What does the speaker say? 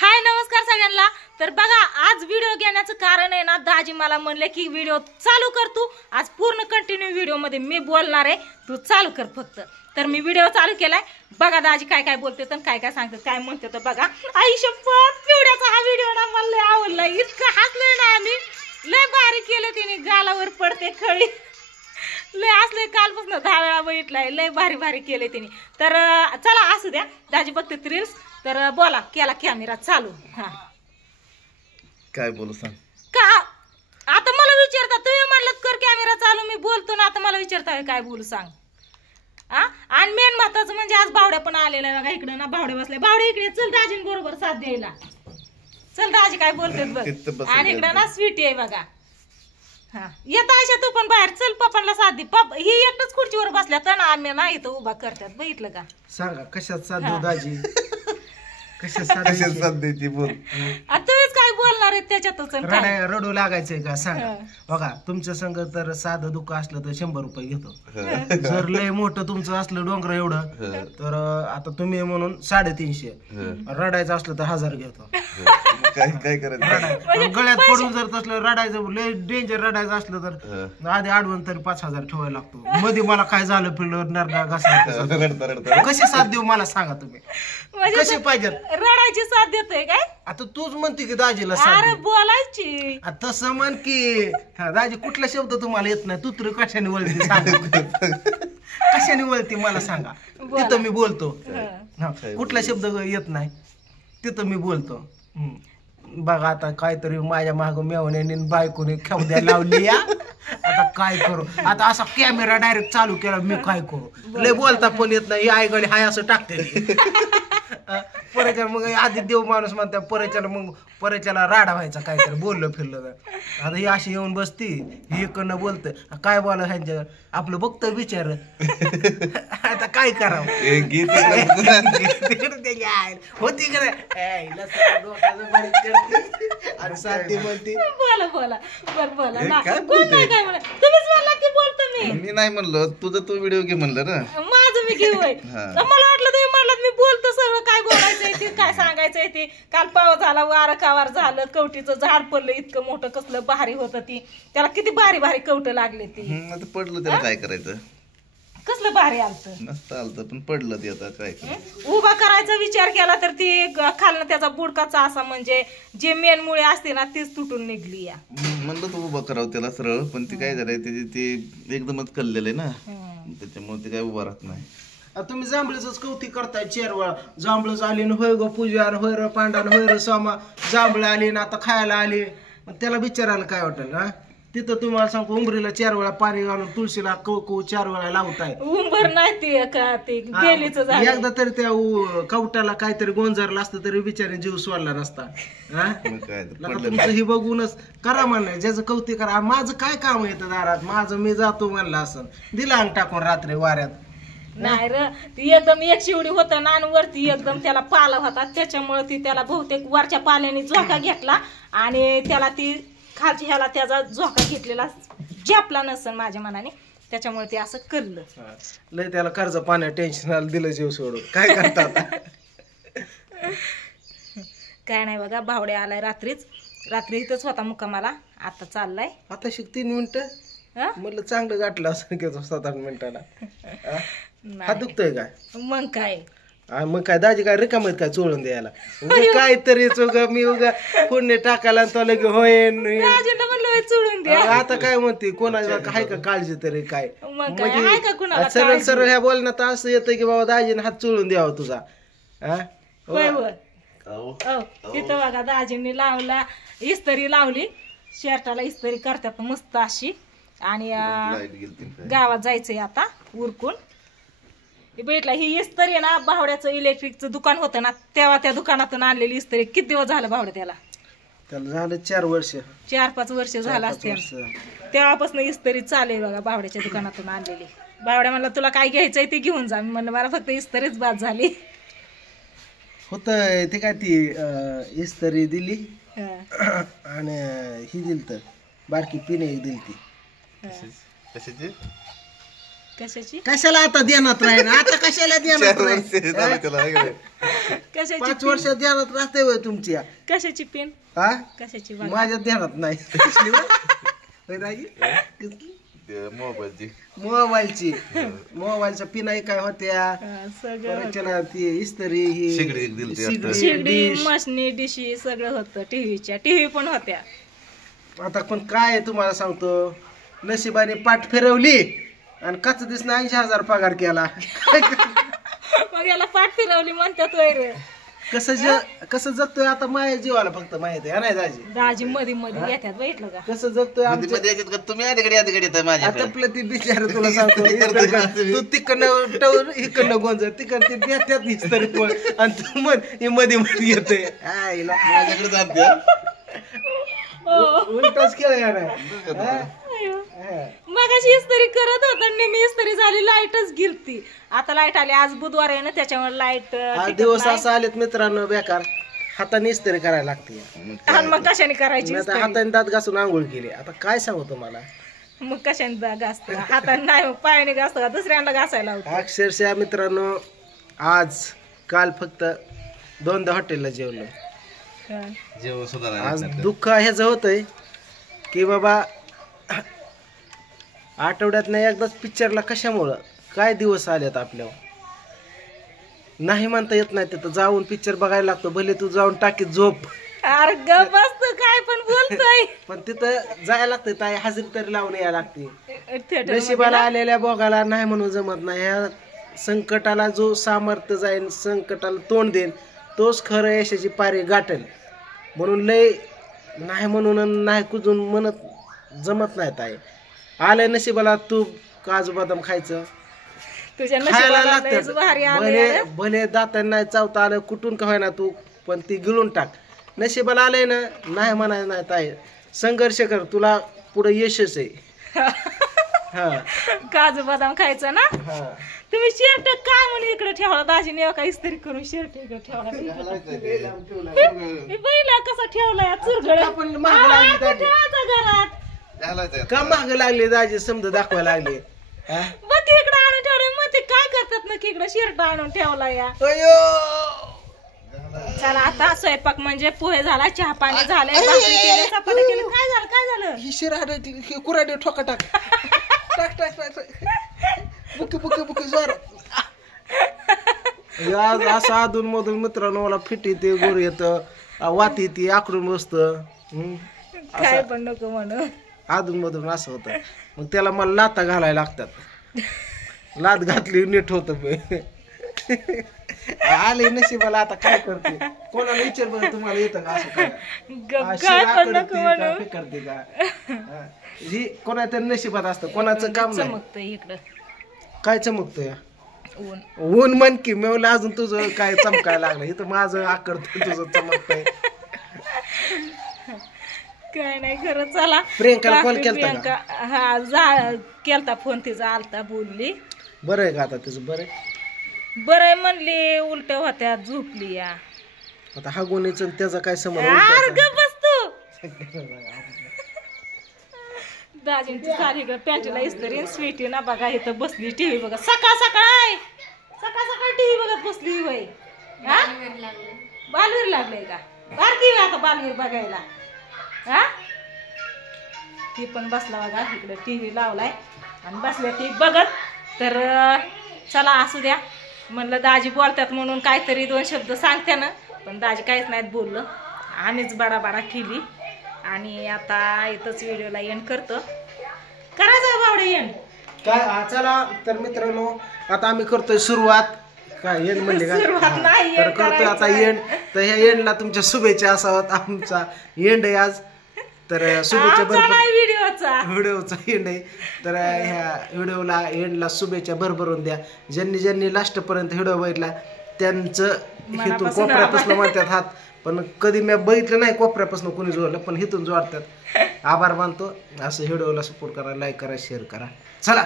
हाय नमस्कार सगळ्यांना। तर बघा आज व्हिडिओ घेण्याचं कारण आहे ना, दाजी मला म्हणले की व्हिडिओ चालू कर तू, आज पूर्ण कंटिन्यू व्हिडिओ मध्ये मी बोलणार आहे, तू चालू कर फक्त। तर मी व्हिडिओ चालू केलाय, बघा दाजी काय काय बोलते तर काय काय सांगते काय म्हणते तर बघा। आई शपथ पिवड्याचा हा व्हिडिओ ना मला लय आवडला, इतकं हसलोय ना आम्ही, लय भारी केलं तिने, गालावर पडते खळी, लय असले कालपासून 10 वेळा बघितलाय, लय भारी भारी केले तिने। तर चला असू द्या, दाजी बघते रील्स, तर बोला केला कॅमेरा चालू। हा काय बोलू सांग का आता मला विचारता, तुम्ही म्हणलात कर कॅमेरा चालू, मी बोलतो ना, आता मला विचारता काय बोलू सांग। आणि मेन महत्वाचं म्हणजे आज बावड्या पण आलेला आहे बघा, इकडे ना बावड्या बसले, बावड्या इकडे चल दाजीन बरोबर साथ द्यायला, चल दाजी काय बोलते बघ। आणि इकडे ना स्वीटी आहे बघा, हा येत आयशा तू पण बाहेर चल, पप्पांना साथ दे, ही एकटच खुर्चीवर बसल्या तर ना आम्ही ना इथं उभा करतात, बघितलं का? सांगा कशात साथ देऊ दाजी, कशात साथ द्यायची बोल। तुम्हीच काय बोलणार आहेत त्याच्यातच? रडू लागायचंय का सांगा? बघा तुमच्या संग तर साधं दुःख असलं तर 100 रुपये घेतो, जर लय मोठं तुमचं असलं डोंगर एवढं तर आता तुम्ही म्हणून 350, रडायचं असलं तर 1000 घेतो। काय करायचं गळ्यात पडून जर तसलं रडायचं लय डेंजर रडायचं असलं तर आधी आडवून तरी 5000 ठेवायला लागतो। मध्ये मला काय झालं फिरलं नरडा घासा, कशी साथ देऊ मला सांगा तुम्ही, कशी पाहिजे? रडायची साथ देतोय काय? आता तूच म्हणते की दाजीला साथ अरे दे, बोलायची तसं म्हण की दाजी कुठला शब्द तुम्हाला येत नाही, तू तर कशाने वळती सांगा, कशाने वळती मला सांगा, तिथं मी बोलतो। कुठला शब्द येत नाही तिथं मी बोलतो। बघा आता काहीतरी माझ्या माग मेवण्याने बायकोने खेवद्या लावली या, आता काय करू? आता असा कॅमेरा डायरेक्ट चालू केला, मी काय करू? लय बोलता पण येत नाही, आई गडी हाय असं टाकते परेच्या, मग आधी देव माणूस म्हणता परेच्याला, मग परेच्याला राडा व्हायचा काहीतरी बोललं फिरलं तर। आता ही अशी येऊन बसती, ही इकडनं बोलतं, काय बोला ह्यांच्या आपलं बघतं विचार आता काय करावं? होती आणि साथी म्हणती बोला बोला बर बोला ना, कोण नाही काय म्हणत, तुम्हीच म्हणला की बोलतो मी नाही म्हणलो, तुझं तू व्हिडिओ घे म्हणलं ना, माझं मी घेऊय। मला वाटलं तुम्ही म्हणलात मी बोलतो सगळं, काय बोलायचंय ते काय सांगायचंय ते। काल पाव झाला, वार कावार झालं, कवटीचं झाड पडलं इतकं मोठं, कसलं भारी होतं ती, त्याला किती भारी भारी कवट लागले ती। आता पडलं त्याला काय करायचं, कसलं भारी आलतं, मस्त आलतं पण पडलं ते, आता काय उभा करायचा विचार केला तर ती खालनं त्याचा बुडकाचा असा, म्हणजे जे मेन मुळे असते ना तीच तुटून निघली या। म्हणलं तू उभं करावं त्याला सरळ, पण ती काय झालंय त्याची ते एकदमच कल्लेलं आहे ना, त्याच्यामुळे ते काय उभा राहत नाही। तुम्ही जांभळीच कौतिक करताय 4 वेळा, जांभळच आली न होय ग पूजा, होय र पांडा, होय र सोमा, जांभळ आली ना आता खायला आली, त्याला विचारायला काय वाटेल ना? तिथं तुम्हाला सांगतो उंबरीला 4 वेळा पाणी घालून, तुळशीला कौ 4 वेळा लावताय, उंबर नाही ती का ती गेलीच झालं। एकदा तरी त्या कवटाला काहीतरी गोंजारला असतं तरी बिचारे जीव सोडला नसता। तुमचं ही बघूनच करा म्हणलं, ज्याचं कौतिक करा, माझं काय काम येतं दारात, माझं मी जातो म्हणलं असं, दिला अंग टाकून रात्री वाऱ्यात। नाही र, ती एकदम एक शिवडी होत ना, आणि वरती एकदम त्याला पाला होता, त्याच्यामुळे ती त्याला बहुतेक वरच्या पाल्याने झोका घेतला, आणि त्याला ती खालच्या ह्याला त्याचा झोका घेतलेला झेपला नसन माझ्या मनाने, त्याच्यामुळे ते असं करलं। लय त्याला कर्ज पाण्या टेन्शन आलं, दिलं जीव सोडून, काय करतात? काय नाही बघा, बावड्या आलाय रात्री इथंच होता मुक्कामाला, आता चाललाय, आता 3 मिनिटं म्हटलं चांगलं गाठलं असं घेतो 7-8 मिनिटाला। हा दुखतोय काय? मग काय मग काय दाजी काय रिकाम काय चोळून द्यायला, काहीतरी मी उगा पुण्य टाकायला तो लगे होईन, चोळून द्या। आता काय म्हणते कोणाला आहे का काळजी तरी काय? म्हणजे सरळ सरळ ह्या बोलण्यात असं येतं की बाबा दाजीने हात चोळून द्यावा तुझा। तिथं बघा दाजींनी लावला, इस्त्री लावली, शर्टाला इस्त्री करतात मस्त अशी, आणि गावात जायचंय आता उरकून। भेटला ही इस्त्री ना, बावड्याचं इलेक्ट्रिकचं दुकान होतं ना, तेव्हा त्या दुकानातून आणलेली इस्त्री। किती दिवस झालं बावड्या त्याला झालं 4 वर्ष, 4-5 वर्ष झालं असते, तेव्हापासून इस्त्री चालू आहे बघा, बावड्याच्या दुकानातून आणलेली। बावड्या म्हणला तुला काय घ्यायचंय ते घेऊन जा, मी म्हणलं मला फक्त इस्त्रीच बाद झाली होत ते काय, ती इस्त्री दिली आणि ही दिली तर बारकी पिन एक दिली, ती कशाची कशाला आता ध्यानात राहील आता कशाला ध्यानात 4 वर्ष राहील झाली त्याला आहे का नाही? कशाची 5 वर्ष ध्यानात राहते वय तुमच्या कशाची पेन हा कशाची बघा. माझ्या ध्यानात नाही कसली वय? होय दाजी? कसली? ते मोबाईलची मोबाईलची मोबाईलच्या पिनाई काय होत्या सगळं परत त्याला ती इस्त्री ही शेगडी एक दिलती शेगडी, शिगडी डिश. मशनी डिशी सगळं होतं टीव्ही पण होत्या. आता पण काय आहे तुम्हाला सांगतो नशिबाने पाठ फिरवली आणि कच दिसणं 80,000 पगार केला मग याला पाठ फिरवली म्हणतात वय रे. कसं जगतोय आता माझ्या जीवाला फक्त माहिती आहे नाही दाजी दाजी मध्ये मध्ये येतात बघितलं का. कसं जगतोय मध्ये आमच्या मध्ये येतात का तुम्ही अलीकडे येतात माझ्याकडे आता ती बिचार तुला सांगतो तू तिकडनं टवर इकडनं गोंज तिकडे ते देत्यात हीच तरी पण आणि तू म्हण हे मध्ये मध्ये येतोय आईला माझ्याकडे जाते उलटाच खेळ आहे ना मगाशी इस्त्री करत होता नेहमी इस्त्री झाली लाईटच गेलती. आता लाईट आली आज बुधवार आहे ना त्याच्यामुळे लाईट आज दिवस असं आलेत मित्रांनो बेकार हाताने इस्त्री करायला लागते आणि मग कशाने करायची मी आता इस्त्री? हाताने दात घासून आंघोळ केली आता काय सांगू तुम्हाला मग कशाने घासतो हाताने नाही मग पायाने घासतो का दुसऱ्यांना घासायला होतं. अक्षरशः मित्रांनो आज काल फक्त 2दा हॉटेलला जेवलो जेवण सुद्धा नाही आज दुःख ह्याचं होतंय की बाबा आठवड्यात नाही एकदाच पिक्चरला कशामुळं काय दिवस आलेत आपल्यावर नाही म्हणता येत नाही तिथं जाऊन पिक्चर बघायला लागतो भले तू जाऊन टाकी झोप अरे ग बसतो काय पण बोलतोय पण तिथं जायला लागतं ताई हजेरी तरी लावून यायला लागते थिएटर नशिबाला आलेल्या बोगाला नाही म्हणून जमत नाही ह्या संकटाला जो सामर्थ्य जाईल संकटाला तोंड देईल तोच खरं यशाची पारी गाठेल म्हणून लय नाही म्हणून नाही कुजून म्हणत जमत नाही ताई आलंय नशिबाला तूप काजू बदाम खायचं तुझ्या खायला नशिबाला लयच भारी लागतं आलंय. भले भले दातांना नाही चावता आलं कुठून का होईना तू पण ती गिळून टाक नशिबाला आलंय ना नाही म्हणायचं नाही ताई संघर्ष कर तुला पुढे यशच आहे हा काजू बदाम खायचं ना. हा तुम्ही शर्ट काय म्हणून इकडे ठेवला दाजीने का इस्त्री करून शर्ट इकडे ठेवला मी पहिला कसा ठेवला चुरगळ आपण महाग लागली दाजी ठेवायचा घरात घालायचं का महाग लागली दाजी समजा दाखवायला लागली हा? बघ इकडे आणून ठेवले मग ते काय करतात नक्की इकडे शर्ट आणून ठेवला या. अयो चला आता स्वयंपाक म्हणजे पोहे झाला चहा पाणी झाले भाकरी केली चपाती केली काय झालं ही शिरा कुराडे ठोका टाक टाक टाक टाक बुकी बुकी बुकी जोर आज असं अधून मधून मित्रांनो मला फिटी ते गोर येत वाती ती आकडून बसत काय पण नको म्हणून अधून मधून असं होतं मग त्याला मला लाता घालायला लागतात लात घातली नीट होत आले नशिबाला आता काय करते कोणाला विचार बरं तुम्हाला येतं का असं काय काय पण नको म्हणून करते का हा. ही कोणाच्या नशिबात असतं कोणाचं काम नाही चमकतंय इकडं काय चमकतंय ऊन ऊन म्हण की मी म्हणलं अजून तुझं काय चमकायला लागलं इथं माझं आकडतं तुझं चमकतंय काय नाही खरं चला प्रियंकाला कॉल केलता प्रियंका हा केलता फोन तिचा आलता बोलली बरं आहे का आता तुझं बरं आहे बरं म्हणली उलट्या होत्या झोपली या. आता हा गुन्हेच त्याचा काय समज अरे गप बस तू दाजींची साडी पॅन्टीला इस्त्री स्वीटी ना बघा इथं बसली टीव्ही बघा सकाळ सकाळ टीव्ही बघत बसली वय बालवीर लागलंय का बारकी आता बालवीर बघायला हा ती पण बसला बघा इकडे टीव्ही लावलाय आणि बसल्या ती बघत तर चला असू द्या म्हणलं दाजी बोलतात म्हणून काहीतरी 2 शब्द सांगते ना पण दाजी काहीच नाहीत बोललं आम्हीच बाडा केली आणि आता इथंच व्हिडिओला एंड करतो करायचं बावडे एंड काय चला तर मित्रांनो आता आम्ही करतोय सुरुवात काय एंड म्हणले का सुरुवात नाही, तर end करतोय आता करायचं. एंड तर ह्या एंडला तुमच्या शुभेच्छा असाव्यात आमचा एंड आहे आज तर शुभेच्छा भरपूर व्हिडिओचा एंड आहे तर ह्या व्हिडिओला एंडला शुभेच्छा भरभरून द्या ज्यांनी लास्ट पर्यंत व्हिडिओ बघितला त्यांचं हिथून कोपऱ्यापासून म्हणतात हात पण कधी मी बघितलं नाही कोपऱ्यापासून कोणी जोडलं पण हिथून जोडतात आभार मानतो असं व्हिडिओला सपोर्ट करा लाईक करा शेअर करा चला